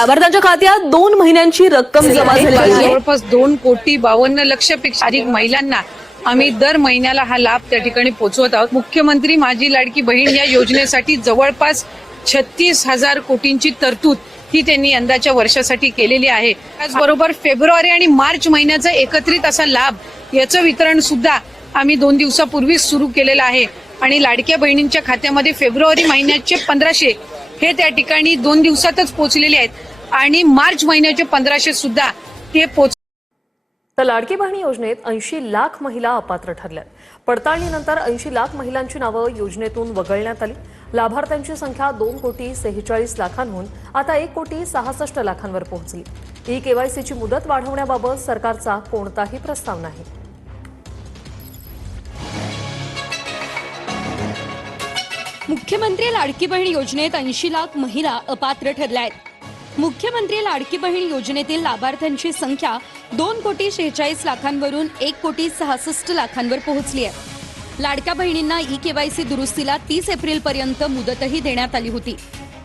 लाभार्थ्यांच्या खात्यात 2 महिन्यांची रक्कम जमा झाली आहे. जवळपास 2,52,00,000पेक्षा अधिक महिलांना आम्ही दर महिन्याला हा लाभ त्या ठिकाणी पोहोचवत आहोत. मुख्यमंत्री माझी लाडकी बहीण या योजनेसाठी जवळपास 36,000 कोटींची तरतूद ही त्यांनी यंदाच्या वर्षासाठी केलेली आहे. त्याचबरोबर फेब्रुवारी आणि मार्च महिन्याचा एकत्रित असा लाभ याचं वितरण सुद्धा आम्ही 2 दिवसापूर्वीच सुरू केलेलं आहे आणि लाडक्या बहिणींच्या खात्यामध्ये फेब्रुवारी महिन्याचे 1,500 हे त्या ठिकाणी 2 दिवसातच पोहोचलेले आहेत आणि मार्च महिन्याचे 1,500 सुद्धा ते तर लाडकी बहीण योजनेत 80 लाख महिला अपात्र ठरल्या. पडताळणीनंतर 80 लाख महिलांची नावं योजनेतून वगळण्यात आली. लाभार्थ्यांची संख्या 2,46,00,000 आता 1,66,00,000 पोहोचली. ई-केवायसीची मुदत वाढवण्याबाबत सरकारचा कोणताही प्रस्ताव नाही. मुख्यमंत्री लाडकी बहीण योजनेत 80 लाख महिला अपात्र ठरल्या आहेत. मुख्यमंत्री लाडकी बहीण योजनेतील लाभार्थ्यांची संख्या 2,46,00,000 वरून 1,66,00,000 पोहोचली आहे. लाडक्या बहिणींना ई-केवायसी दुरुस्तीला 30 एप्रिलपर्यंत मुदतही देण्यात आली होती.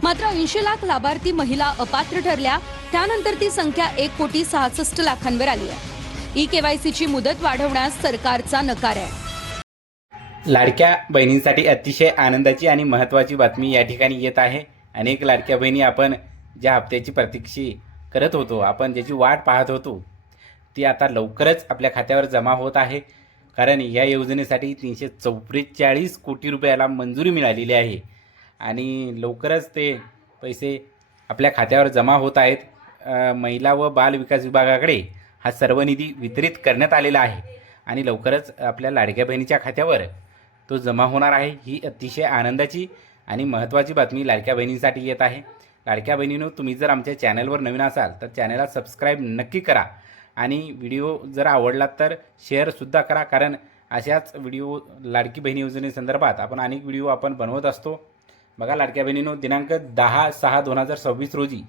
मात्र 80 लाख लाभार्थी महिला अपात्र ठरल्या. त्यानंतर ती संख्या 1,66,00,000 आली आहे. ई-केवायसीची मुदत वाढवण्यास सरकारचा नकार आहे. लाडक्या बहिणींसाठी अतिशय आनंदाची आणि महत्त्वाची बातमी या ठिकाणी येत आहे. अनेक लाडक्या बहिणी आपण ज्या हप्त्याची प्रतीक्षा करत होतो, आपण ज्याची वाट पाहत होतो, ती आता लवकरच आपल्या खात्यावर जमा होत आहे. कारण या योजनेसाठी 344 कोटी रुपयाला मंजुरी मिळालेली आहे आणि लवकरच ते पैसे आपल्या खात्यावर जमा होत आहेत. महिला व बाल विकास विभागाकडे हा सर्व निधी वितरित करण्यात आलेला आहे आणि लवकरच आपल्या लाडक्या बहिणीच्या खात्यावर तो जमा होणार आहे. ही अतिशय आनंदाची आणि महत्त्वाची बातमी लाडक्या बहिणींसाठी येत आहे. लाडक्या बहिणींनो, तुम्ही जर आमच्या चॅनलवर नवीन असाल तर चॅनलला सबस्क्राईब नक्की करा आणि व्हिडिओ जर आवडला तर शेअरसुद्धा करा. कारण अशाच व्हिडिओ लाडकी बहिणी योजनेसंदर्भात आपण अनेक व्हिडिओ आपण बनवत असतो. बघा लाडक्या बहिणींनो, दिनांक 10/6/2026 रोजी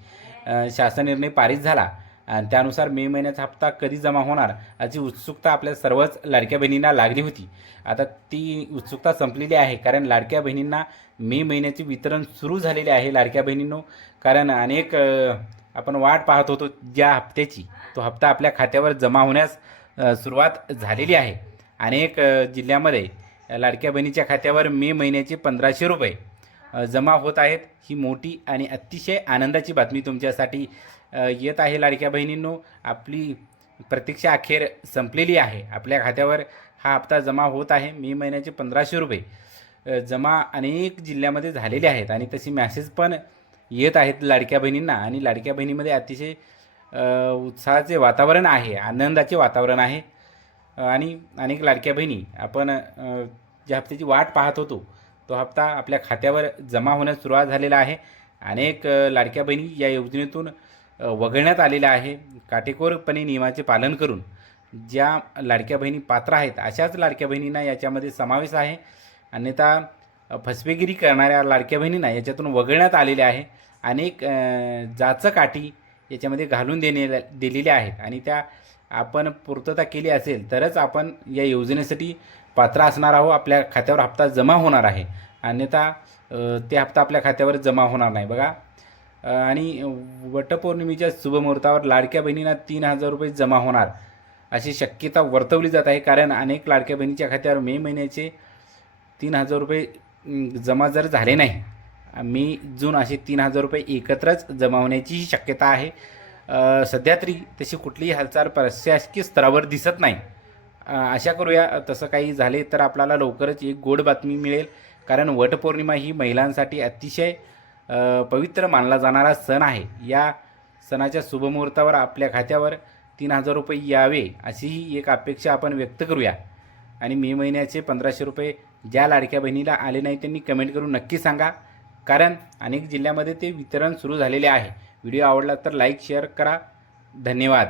शासन निर्णय पारित झाला आणि त्यानुसार मे महिन्याचा हप्ता कधी जमा होणार याची उत्सुकता आपल्या सर्वच लाडक्या बहिणींना लागली होती. आता ती उत्सुकता संपलेली आहे. कारण लाडक्या बहिणींना मे महिन्याचे वितरण सुरू झालेले आहे. लाडक्या बहिणींनो, कारण अनेक आपण वाट पाहत होतो ज्या हप्त्याची, तो हप्ता आपल्या खात्यावर जमा होण्यास सुरुवात झालेली आहे. अनेक जिल्ह्यामध्ये लाडक्या बहिणीच्या खात्यावर मे महिन्याचे 1,500 रुपये जमा होत आहेत. ही मोठी आणि अतिशय आनंदाची बातमी तुमच्यासाठी येत आहे. लाडक्या बहिणींनो, आपली प्रतीक्षा अखेर संपलेली आहे. आपल्या खात्यावर हा हप्ता जमा होत आहे. मे महिन्याचे 1,500 रुपये जमा अनेक जिल्ह्यामध्ये झालेले आहेत आणि तशी मॅसेज पण येत आहेत लाडक्या बहिणींना आणि लाडक्या बहिणीमध्ये अतिशय उत्साहाचे वातावरण आहे, आनंदाचे वातावरण आहे आणि अनेक लाडक्या बहिणी आपण ज्या हप्त्याची वाट पाहत होतो, तो हप्ता आपल्या खात्यावर जमा होण्यास सुरुवात झालेला आहे. अनेक लाडक्या बहिणी या योजनेतून वगळण्यात आलेल्या आहे. काटेकोरपणे नियमाचे पालन करून ज्या लाडक्या बहिणी पात्र आहेत अशाच लाडक्या बहिणींना याच्यामध्ये समावेश आहे. अन्यथा फसवेगिरी करणाऱ्या लाडक्या बहिणींना याच्यातून वगळण्यात आलेले आहे. अनेक जाचकाठी याच्यामध्ये घालून दिलेल्या आहेत आणि त्या आपण पूर्तता केली असेल तरच आपण या योजनेसाठी पात्र असणार आहोत. आपल्या खात्यावर हप्ता जमा होणार आहे, अन्यथा ते हप्ता आपल्या खात्यावर जमा होणार नाही. बघा, आणि वटपौर्णिमेच्या शुभमुहूर्तावर लाडक्या बहिणींना 3,000 रुपये जमा होणार अशी शक्यता वर्तवली जात आहे. कारण अनेक लाडक्या बहिणीच्या खात्यावर मे महिन्याचे 3,000 रुपये जमा जर झाले नाही, मे जून असे 3,000 रुपये एकत्रच जमा होण्याची शक्यता आहे. सध्या तरी तशी कुठलीही हालचाल प्रशासकीय स्तरावर दिसत नाही. आशा करूया तसं काही झाले तर आपल्याला लवकरच एक गोड बातमी मिळेल. कारण वटपौर्णिमा ही महिलांसाठी अतिशय पवित्र मानला जाणारा सण आहे. या सणाच्या शुभमुहूर्तावर आपल्या खात्यावर 3,000 रुपये यावे अशीही एक अपेक्षा आपण व्यक्त करूया. आणि मे महिन्याचे 1,500 रुपये ज्या लाडक्या बहिणीला आले नाही त्यांनी कमेंट करून नक्की सांगा. कारण अनेक जिल्ह्यामध्ये ते वितरण सुरू झालेले आहे. व्हिडिओ आवडला तर लाईक शेअर करा. धन्यवाद.